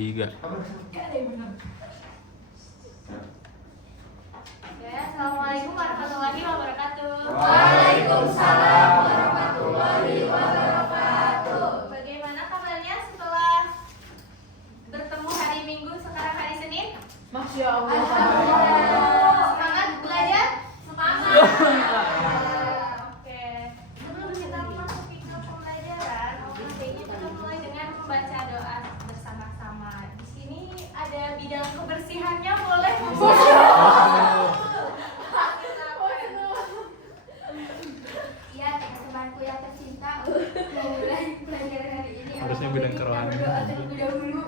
Tiga. Assalamualaikum warahmatullahi wabarakatuh. Waalaikumsalam warahmatullahi wabarakatuh. Bagaimana kabarnya setelah bertemu hari Minggu, sekarang hari Senin? Masya Allah. Semangat belajar? Semangat. Oke. Sebelum kita memasuki ke pembelajaran, kayaknya kita mulai dengan membaca doa bersama-sama. Di sini ada bidang kebersihannya, boleh? Ya, teman-temanku yang tercinta, untuk memulai pelajaran hari ini. Harusnya bidang Kita kerohanian. berdoa terlebih dahulu.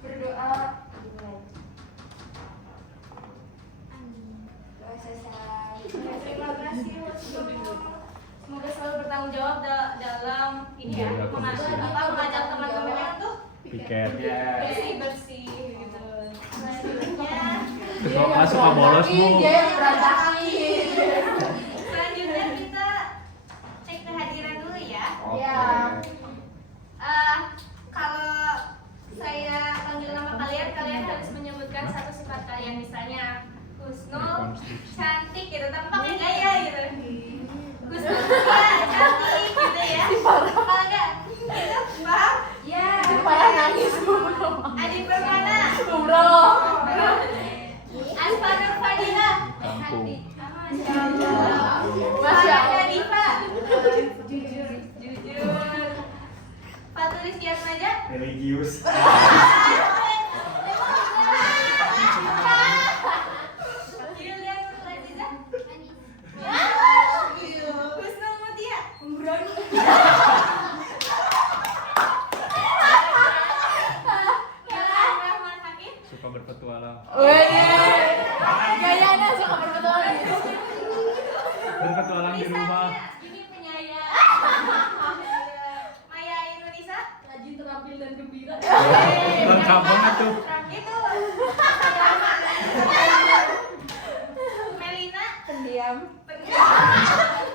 Berdoa. Doa selesai. Terima kasih. Semoga selalu bertanggung jawab dalam ini ya, Menjaga mengajak teman-temannya untuk Piket. bersih gitu. Selanjutnya, Ketua suka bolos bu. Dia yang berantakin. selanjutnya kita cek kehadiran dulu ya. Ya. Kalau saya panggil nama kalian, kalian harus menyebutkan satu sifat kalian, misalnya Husnul, cantik gitu, tapi pakai gaya gitu. Husnul cantik gitu ya. Kalau enggak, gitu, paham? Ya. Parah nangis bu. Adi Permana, Umroh. Asfanur Fadila, Kampung. Masya Allah. Masya Allah. Diva, jujur. Fatulis Yatmaja, Religius. Julian Nurlaziza, Husnul Mutia, Ilham Rahman Hakim, Suka berpetualang. Wih. Gayanya suka berpetualang. Berpetualang di rumah. ini penyayang. Maya Indonesia, Rajin, terampil, dan gembira. Lengkap banget tuh. itu Melina, Pendiam.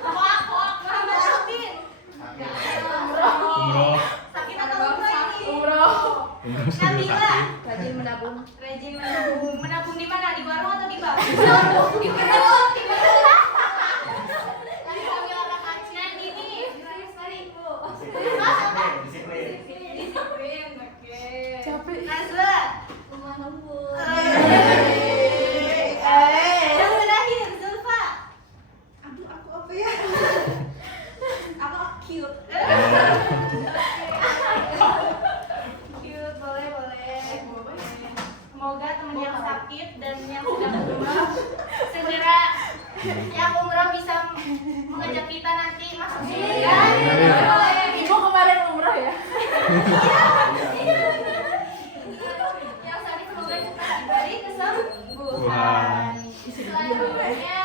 Koak Muhammad Rutin, Umroh. sakit atau umroh ini? Umroh. Umroh sudah Nabila, sakit. Rajin menabung. rajin menabung di mana? Di warung atau di bank? Di perut. Nandini, Disiplin. disiplin, oke. Capek. Nazla, Rumah lembut. yang terakhir Zulfa. Aduh, aku apa ya? Aku cute. Cute, boleh. Semoga teman yang sakit dan yang sedang umroh segera yang umroh bisa mengajak kita nanti masuk surga. Ibu kemarin umroh ya? Yang sakit semoga cepat diberi kesembuhan. Selanjutnya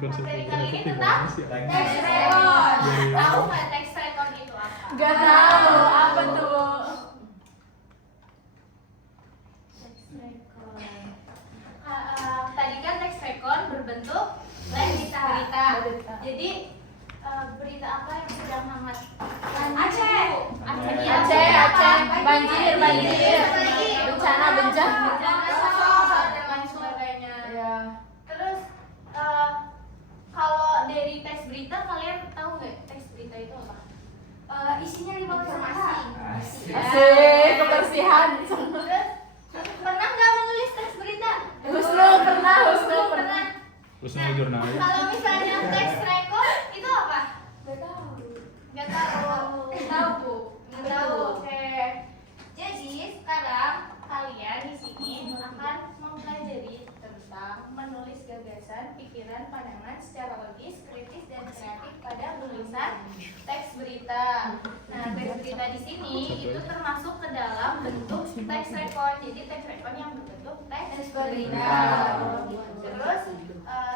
materi kali ini tentang tax record. Tahu nggak tax record itu apa? Gak tahu apa tuh. Tax record. Tadi kan tax record berbentuk berita. Jadi berita apa yang sedang hangat? Aceh. Banjir. Bencana. dan lain sebagainya. Ya. Terus kalau dari teks berita kalian tahu nggak teks berita itu apa? Isinya 5 informasi. Asik, kebersihan. Terus pernah nggak menulis teks berita? Husnul pernah. Husnul jurnalis. Kalau misalnya teks record itu apa? Gak tahu. Nggak tahu. Tahu, Bu. Nggak tahu. Oke. Jadi sekarang kalian di sini akan mempelajari tentang menulis gagasan, pikiran, pandangan secara logis, kritis, dan kreatif pada penulisan teks berita. Nah, teks berita di sini itu termasuk ke dalam bentuk teks record. Jadi teks record yang berbentuk teks berita. Terus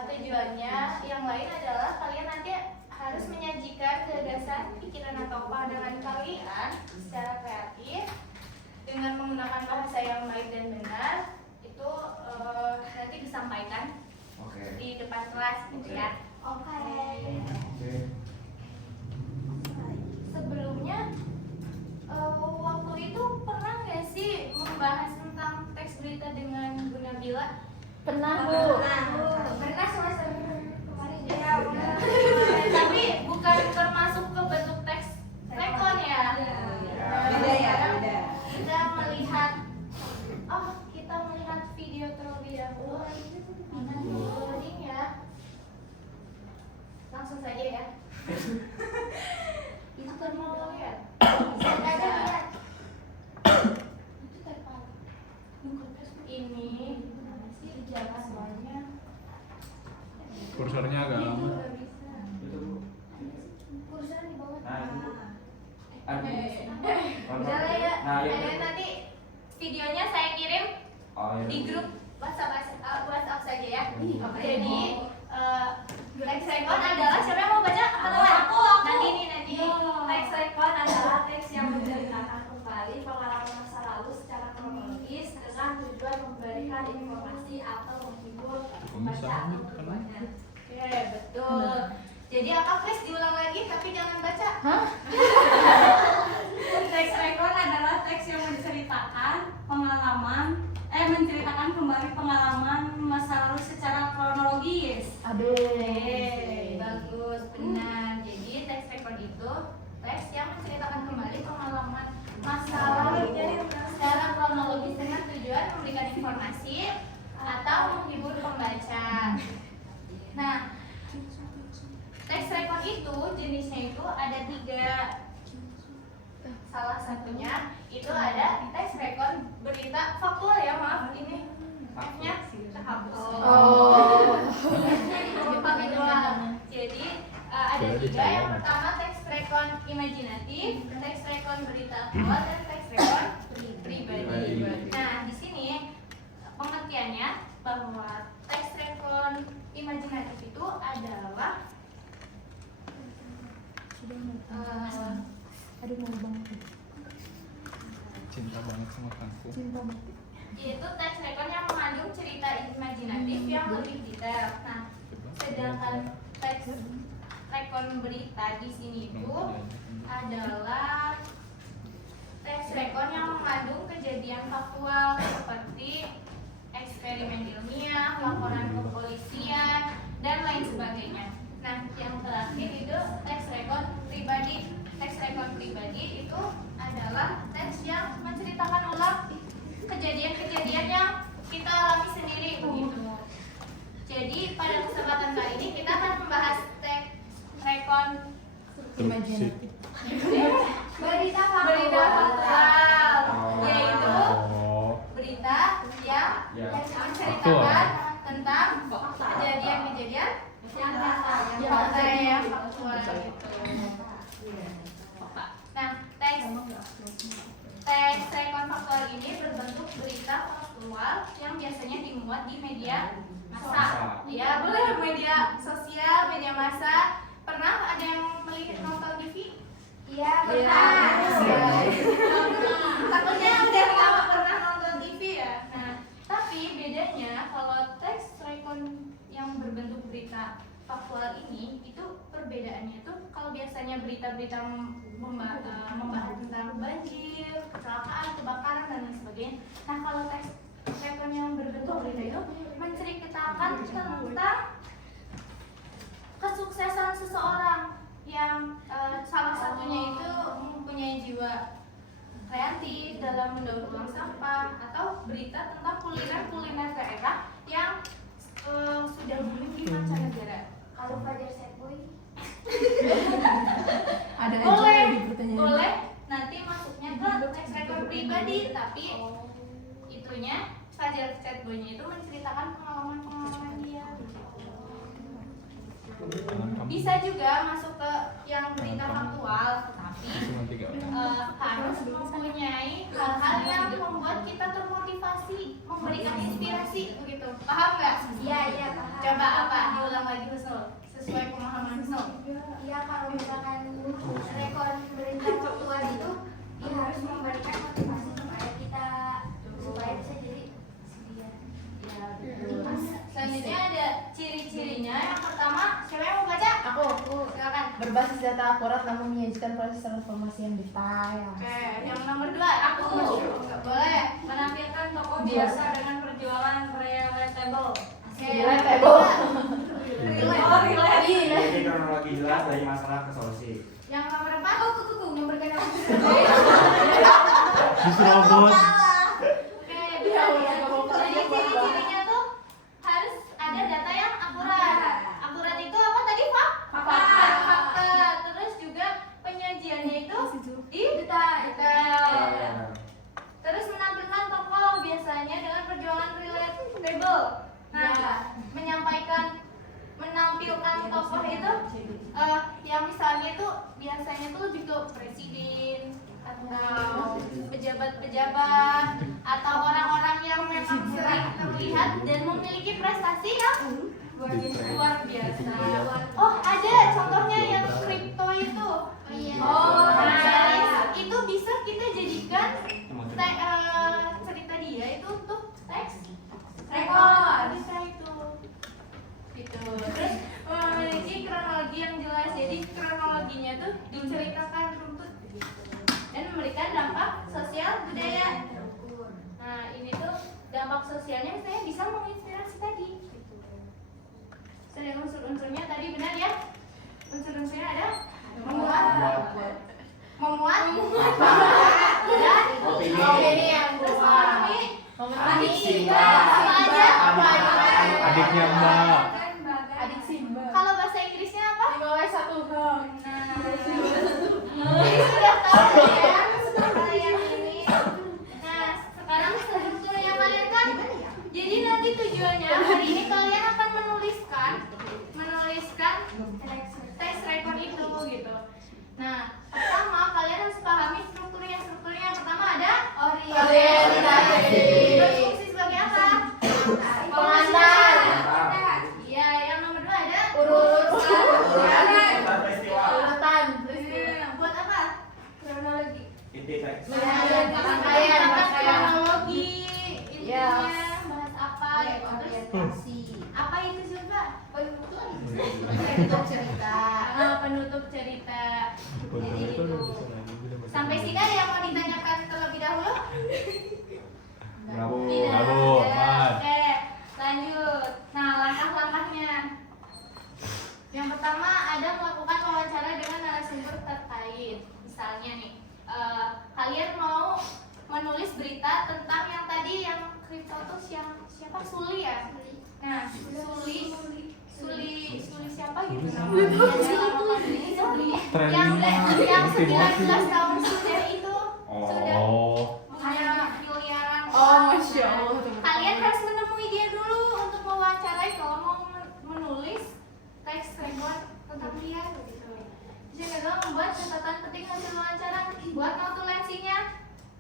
tujuannya yang lain adalah kalian nanti harus menyajikan gagasan, pikiran atau pandangan kalian secara kreatif dengan menggunakan bahasa yang baik dan benar. Itu nanti disampaikan Oke. di depan kelas gitu ya. Oke. Sebelumnya waktu itu pernah nggak Pernah, Bu. Pernah semester kemarin juga. Tapi bukan termasuk ke bentuk teks rekon ya. Beda ya, beda. Kita melihat kita melihat video terlebih dahulu. Nanti loading ya. Langsung saja ya. Itu kan mau lihat. Ada lihat. Itu terpal. Ini sih jalan soalnya. Kursornya agak lama. Kursornya di bawah. Nah, Udah lah ya. Nah, iya. Nanti videonya saya kirim Oh, iya. di grup WhatsApp saja ya. Jadi teks rekon adalah siapa yang mau baca? Teman-teman. Nanti Teks rekon adalah teks yang menceritakan kembali pengalaman masa lalu secara kronologis dengan tujuan memberikan informasi atau menghibur pembaca atau pembacanya. Oke, betul. Jadi apa please diulang lagi tapi jangan baca. Teks rekon adalah teks yang menceritakan menceritakan kembali pengalaman masa lalu secara kronologis. Bagus, benar. Jadi teks rekon itu teks yang menceritakan kembali pengalaman masa lalu secara kronologis dengan tujuan memberikan informasi atau menghibur pembaca. Nah, teks rekon itu jenisnya itu ada 3. Salah satunya itu ada teks rekon berita faktual ya, maaf ini F-nya terhapus. Pakai doang. Jadi ada 3. Yang pertama teks rekon imajinatif, teks rekon berita aktual, dan teks rekon pribadi. Nah, di sini pengertiannya bahwa teks rekon imajinatif itu adalah Cinta banget sama kamu. yaitu teks rekon yang mengandung cerita imajinatif yang lebih detail. Nah, sedangkan teks rekon berita di sini itu adalah teks rekon yang mengandung kejadian faktual seperti eksperimen ilmiah, laporan kepolisian, dan lain sebagainya. Nah, yang terakhir itu teks rekon pribadi. Teks rekon pribadi itu adalah teks yang menceritakan ulang kejadian-kejadian yang kita alami sendiri begitu. Jadi pada kesempatan kali ini kita akan membahas teks rekon Imajinatif. Berita berita faktual, yaitu Oh. berita yang Ya. menceritakan tentang kejadian-kejadian yang faktual gitu. Nah, teks rekon faktual ini berbentuk berita faktual yang biasanya dimuat di media massa. Ya, boleh media sosial, media massa. Pernah ada yang melihat nonton TV? Iya, pernah. Takutnya udah lama pernah nonton TV ya. Nah, tapi bedanya kalau teks rekon yang berbentuk berita faktual ini itu perbedaannya itu kalau biasanya berita-berita membahas tentang banjir, kecelakaan, kebakaran dan lain sebagainya. Nah, kalau teks rekon yang berbentuk berita itu menceritakan tentang kesuksesan seseorang yang salah satunya itu mempunyai jiwa kreatif dalam mendaur ulang sampah, atau berita tentang kuliner daerah yang sudah booming di mancanegara. Kalau Fajar Sad Boy, Ada aja Boleh, yang dipertanyain. boleh nanti masuknya ke teks rekon pribadi, tapi itunya Fajar Sad Boy-nya itu menceritakan pengalaman dia. Bisa juga masuk ke yang berita faktual, tapi Cuma 3 orang. harus mempunyai hal-hal yang membuat kita termotivasi, memberikan inspirasi begitu. Paham nggak? iya paham. Coba apa? Diulang lagi Husnul, sesuai pemahaman Husnul. Iya, kalau misalkan rekon berita faktual itu dia harus memberikan motivasi supaya kita bisa jadi sedia. Ya, betul. Selanjutnya ada ciri-cirinya. Yang pertama, siapa yang mau baca? Aku Silakan. berbasis data akurat namun menyajikan proses transformasi yang detail. Oke, yang nomor 2, aku. Nggak boleh. Menampilkan tokoh Dia. biasa dengan perjuangan bos. Oke, jadi ciri-cirinya tuh harus ada data yang akurat. Akurat itu apa tadi, Pak? Fakta. Terus juga penyajiannya itu detail. Terus menampilkan tokoh biasanya dengan perjuangan relatable. Nah, menampilkan tokoh itu yang misalnya itu biasanya tuh lebih ke presiden atau pejabat-pejabat atau orang-orang yang memang sering terlihat dan memiliki prestasi yang luar biasa. Oh, ada contohnya yang kripto itu. Nah, itu bisa kita jadikan cerita dia itu untuk teks rekor bisa itu gitu. Terus memiliki kronologi yang jelas, jadi kronologinya tuh diceritakan runtut dan memberikan dampak sosial budaya. Nah, ini tuh dampak sosialnya misalnya bisa menginspirasi tadi gitu. Sedang unsur-unsurnya tadi benar ya, unsur-unsurnya ada memuat dan opini yang berusaha Adiknya Mbak. Adik Simba. Kalau bahasa Inggrisnya apa? Di bawah 1 hal. Jadi sudah tahu ya yang ini. Nah, sekarang strukturnya kalian kan. Jadi nanti tujuannya hari ini kalian akan menuliskan teks rekor itu gitu. Nah, pertama kalian harus pahami strukturnya. Yang pertama ada orientasi. Berfungsi sebagai apa? Pengantar. Iya, yang nomor 2 ada Urutan. Buat apa? kronologi. Rangkaian kronologi. Intinya bahas apa gitu. Terus apa itu juga? Penutup cerita. Penutup cerita. Jadi gitu. Sampai sini ada yang mau ditanyakan terlebih dahulu? Bravo. Tidak Bravo, ada. Mas. Oke, lanjut. Nah, langkah-langkahnya. Yang pertama ada melakukan wawancara dengan narasumber terkait. Misalnya nih, kalian mau menulis berita tentang yang tadi yang kripto tuh siapa Suli ya? Nah, Suli siapa gitu namanya? Yang 19 tahun sudah itu sudah punya miliaran. Masya Allah. Kalian harus menemui dia dulu untuk mewawancarai kalau mau menulis teks rekor tentang dia gitu. Yang kedua membuat catatan penting hasil wawancara. Buat notulensinya,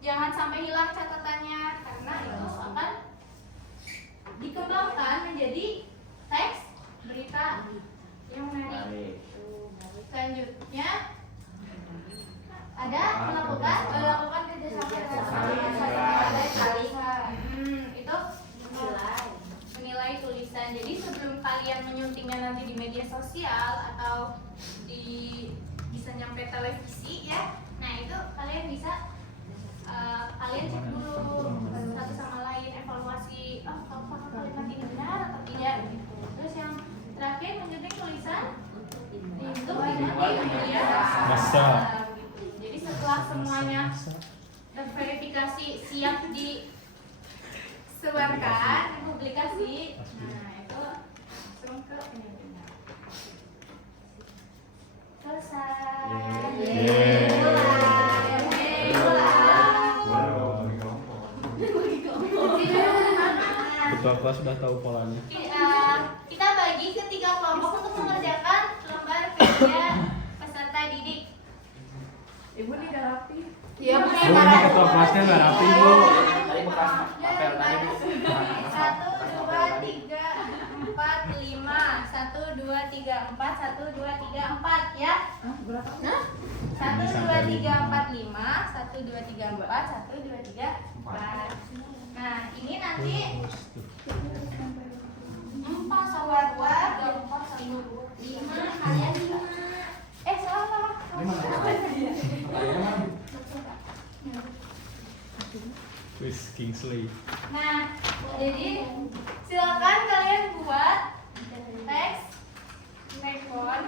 jangan sampai hilang catatannya karena itu akan dikembangkan menjadi teks berita yang menarik. Selanjutnya ada melakukan kerjasama itu menilai tulisan. Jadi sebelum kalian menyuntingnya nanti di media sosial atau bisa nyampe televisi ya, nah itu kalian bisa kalian cek dulu satu sama lain, evaluasi apakah kalimat ini benar atau tidak gitu. Terus yang terakhir menyunting tulisan itu di media Masa. gitu. Jadi setelah semuanya terverifikasi siap disebarkan publikasi, nah itu langsung ke penyuntingan. Selesai. Ketua kelas sudah tahu polanya. Kita bagi ke 3 kelompok untuk mengerjakan lembar kerja peserta didik. Ibu nih udah rapi. Iya, Bu, ini ketua kelasnya nggak rapi, Bu. Tadi bekas papel tadi Bu. 1, 2, 3, 4, 5. 1, 2, 3, 4. 1, 2, 3, 4 ya. Berapa? 1, 2, 3, 4, 5. 1, 2, 3, 4. 1, 2, 3, 4. Nah, ini nanti 4 sama 2 dan 4 sama 5. Kalian 5. Salah. Wis Kingsley. Nah, jadi silakan kalian buat teks rekor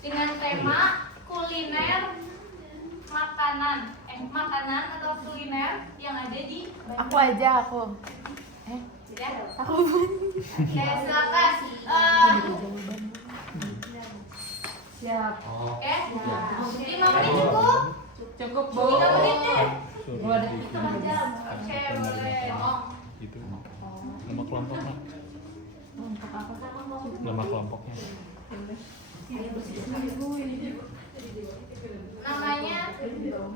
dengan tema kuliner makanan. makanan atau kuliner yang ada di Bandung. Aku aja aku. Sudah? Aku. Oke, silakan. Siap. Oke. 5 menit cukup? Cukup, Bu. 3 menit deh. Suruh ada bikin setengah jam. kartu Oke, penerima boleh. itu nama kelompoknya. Nama kelompoknya.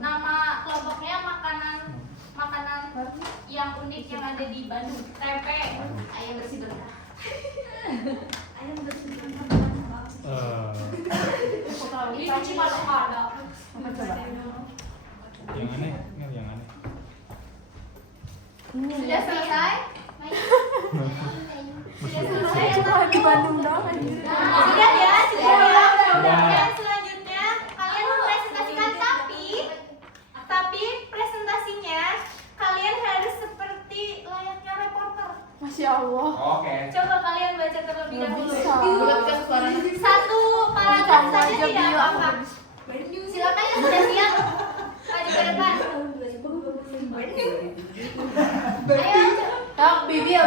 Nama kelompoknya makanan yang unik yang ada di Bandung. Tempe. Ayam bersih berkah. Ayam bersih berkah. Ini cuma ada. Apa coba? Yang aneh, yang aneh. Sudah selesai? Sudah selesai ya? Cuma di Bandung doang anjir. Sudah ya, sudah ya. Sudah. Oke, selanjutnya kalian mempresentasikan tapi presentasinya kalian harus seperti layaknya reporter. Masya Allah. Oke. Coba kalian baca terlebih Nggak dahulu. bisa. Satu paragraf Kamu saja aja, tidak Bio, apa-apa. aku Silakan yang sudah siap. Maju ke depan. Ayo. Yuk, Bibi, go.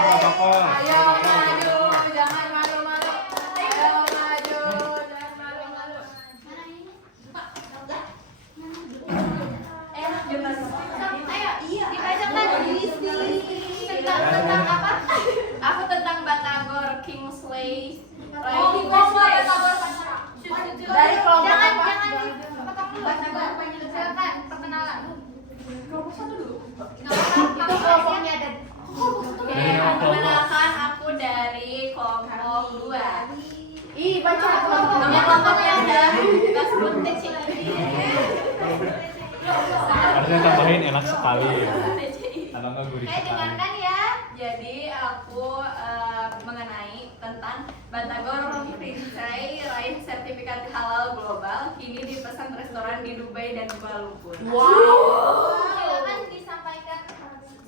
Protokol. Ayo maju, jangan malu-malu. Ayo maju, jangan malu-malu. Ayo, dibacakan. Tentang apa? Aku tentang Batagor, Kingsley. Dari kelompok Jangan apa? potong dulu. Silakan perkenalan. Kelompok satu dulu. Itu kelompoknya dan Perkenalkan, aku dari kelompok 2. ih baca kelompok. Nama kelompoknya ada Gas Bunte Harusnya tambahin enak sekali. Atau enggak gurih Oke, sekali. dengarkan ya. Jadi aku mengenai tentang Batagor Kingsley raih sertifikat halal global, kini dipesan restoran di Dubai dan Kuala Lumpur. Silakan disampaikan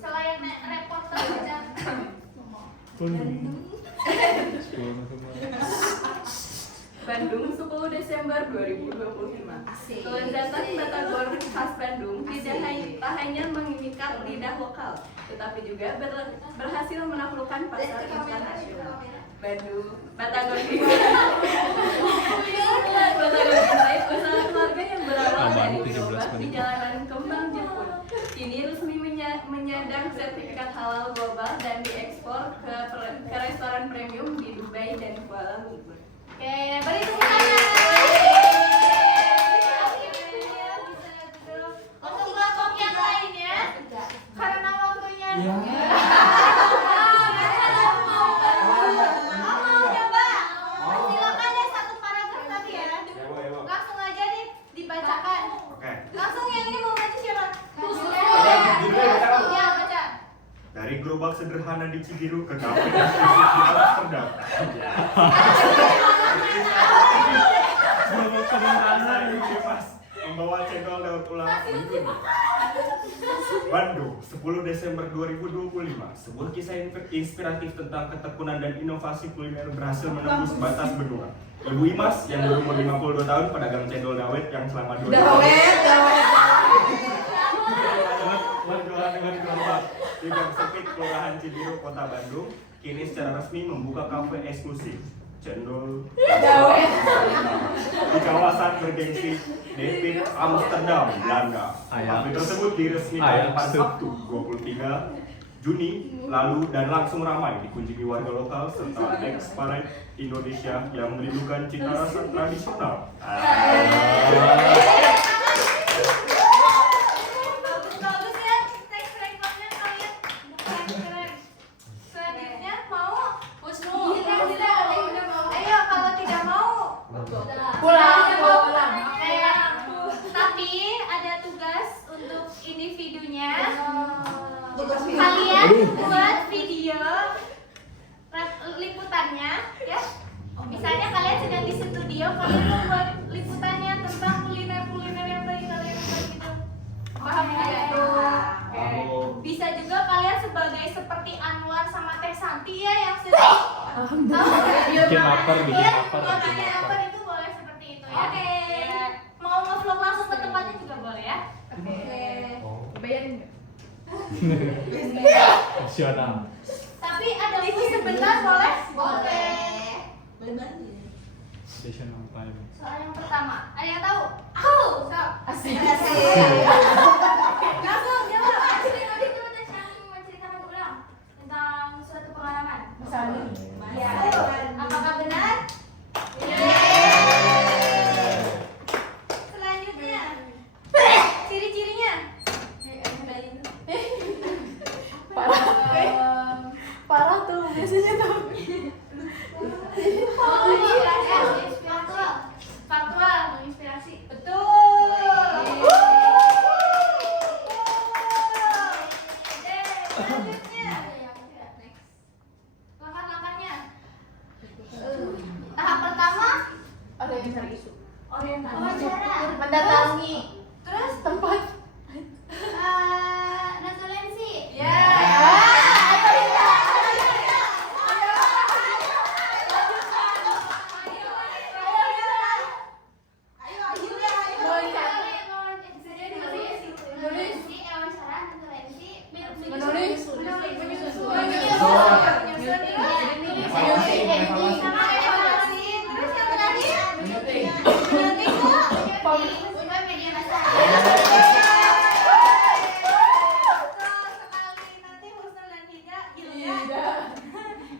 selayaknya reporter aja. Bandung 10 Desember 2025. Kelezatan Batagor khas Bandung tak hanya mengikat lidah lokal, tetapi juga berhasil menaklukkan pasar internasional. Batagor Kingsley usaha keluarga yang berawal dari gerobak di jalanan Kembang Jepun. Kini resmi menyandang sertifikat halal global dan diekspor ke restoran premium di Dubai dan Kuala Lumpur. Oke, beri tepuk tangan. Untuk kelompok yang lainnya, karena waktunya. Silakan ya satu paragraf tadi ya. Langsung aja nih dibacakan. Oke. Langsung yang ini mau baca siapa? Ya, baca. Dari gerobak sederhana di Cibiru ke kafe Amsterdam. Gerobak sederhana ini. Bebas membawa cendol daur ulang Bandung. Bandung, 10 Desember 2025. Sebuah kisah inspiratif tentang ketekunan dan inovasi kuliner berhasil menembus batas benua. Ibu Imas yang berumur 52 tahun, pedagang cendol dawet yang selama 2 tahun berjualan dengan gerobak di Gang Sepit, Kelurahan Cibiru, Kota Bandung, kini secara resmi membuka kafe eksklusif cendol dawet di kawasan bergengsi David, Amsterdam, Belanda. Kafe tersebut diresmikan pada Sabtu 23 Juni lalu dan langsung ramai dikunjungi warga lokal serta ekspatriat Indonesia yang merindukan cita rasa tradisional. Bagus ya, teks rekodnya kalian keren. Selanjutnya mau? Ayo kalau tidak mau Pulang. Tapi ada tugas untuk individunya. Kalian buat video liputannya ya. Misalnya kalian sedang di studio, kalian membuat liputannya tentang kuliner-kuliner yang tadi kalian buat gitu. Paham nggak ya? Oke. Bisa juga kalian seperti Anwar sama Teh Santi ya yang sedang Bikin lapar, bikin Iya, lapar, makanya bikin lapar. apa itu boleh seperti itu ya. Oke. Mau nge-vlog langsung ke tempatnya Bayarin nggak? Nasional. Tapi ada waktu sebentar boleh? Nasional time. Soal yang pertama, ada yang tahu? Aku. Sok. Asik. Langsung jawab. Asli nanti coba menceritakan ulang tentang suatu pengalaman. Misalnya. Ya. Apakah benar? Selanjutnya, ciri-cirinya. Parah tuh biasanya tuh. Faktual, menginspirasi. Betul. Selanjutnya, langkah-langkahnya. Tahap pertama, Ada yang cari isu. Orientasi. Mendatangi terus tempat. Notulensi. ya.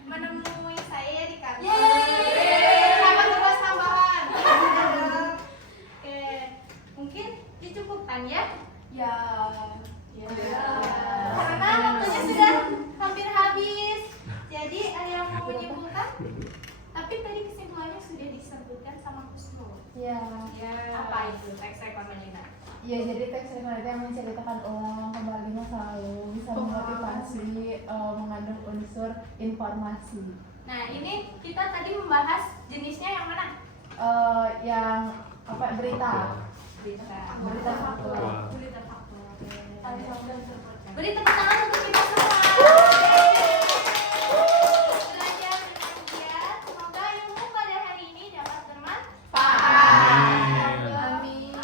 Menemui saya di kantor. Dapat tugas tambahan. Oke, mungkin dicukupkan ya. Ya. Karena waktunya sudah hampir habis. Jadi ada yang mau menyimpulkan? Tapi tadi kesimpulannya sudah disebutkan sama Husnul. Ya. Apa itu teks rekomendasi? Ya, jadi teks itu yang menceritakan ulang kembali masa lalu, bisa memotivasi, mengandung unsur informasi. Nah, ini kita tadi membahas jenisnya yang mana? Yang apa berita? Berita faktual. Beri tepuk tangan untuk kita semua. Belajar dengan giat. Semoga ilmu pada hari ini dapat bermanfaat. Amin.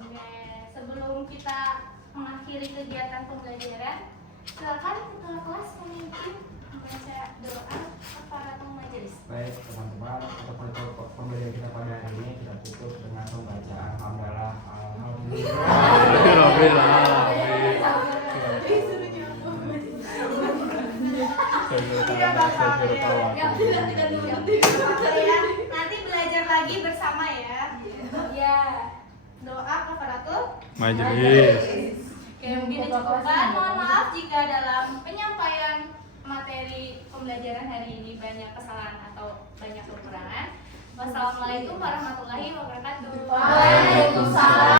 Oke, sebelum kita mengakhiri kegiatan pembelajaran, silakan ketua kelas memimpin membaca doa kafaratul majelis. Baik teman-teman, untuk pembelajaran kita pada hari ini kita tutup dengan pembacaan hamdalah alhamdulillah. Nanti belajar lagi bersama ya. Ya. Doa kafaratul Majelis. Oke, mungkin dicukupkan. Mohon maaf jika dalam penyampaian materi pembelajaran hari ini banyak kesalahan atau banyak kekurangan. Wassalamualaikum warahmatullahi wabarakatuh. Waalaikumsalam.